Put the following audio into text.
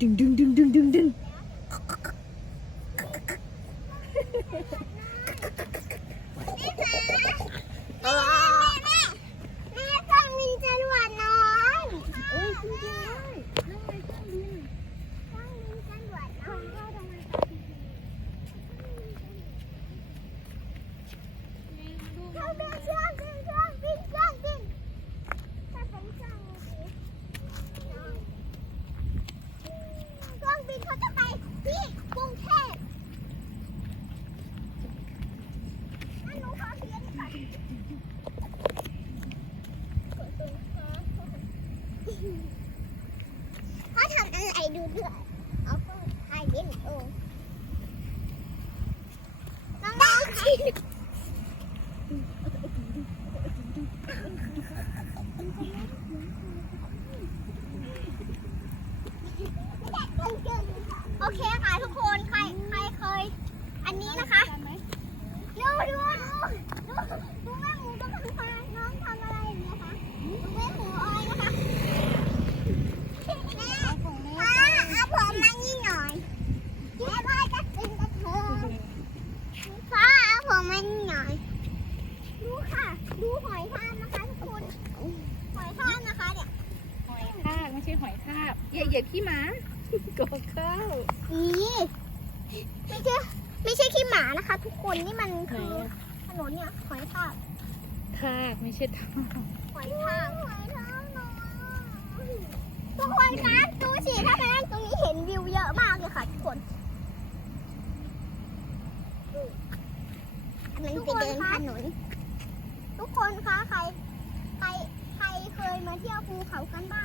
đừng đừng đừng đừng đừng đừng ที่กรุงเทพนั่นหนูขอเสียงก่อนเขาทำอะไรดูด้วยเอาก็ถ่ายวิดีโอน้องๆค่ะ โอเคค่ะทุกคน ใครใครเคย อันนี้นะคะดูดูดูดูดูแม่หมูกำลังพาน้องทำอะไรอยู่นะคะดูแม่หมูออยนะคะแม่พ่อเอาผมมานี่หน่อยแม่พ่อจะกินกระเทยพ่อเอาผมมานี่หน่อยดูค่ะ ดูหอยทากนะคะทุกคนหอยทากนะคะเนี่ยหอยทากไม่ใช่หอยทากอย่าเหยียบขี้หมา ก็เข้านี่ไม่ใช่ไม่ใช่ขี้หมานะคะ ทุกคนนี่มันคือถนนเนี่ยหอยทากทากไม่ใช่ทากหอยทากหอยทากน้อยทุกคนคะดูสิถ้ามานั่งตรงนี้เห็นวิวเยอะมากเลยค่ะทุกคนกำลังจะเดินถนน ทุกคนคะใคร ใครใครเคยมาเที่ยวภูเขากันบ้าง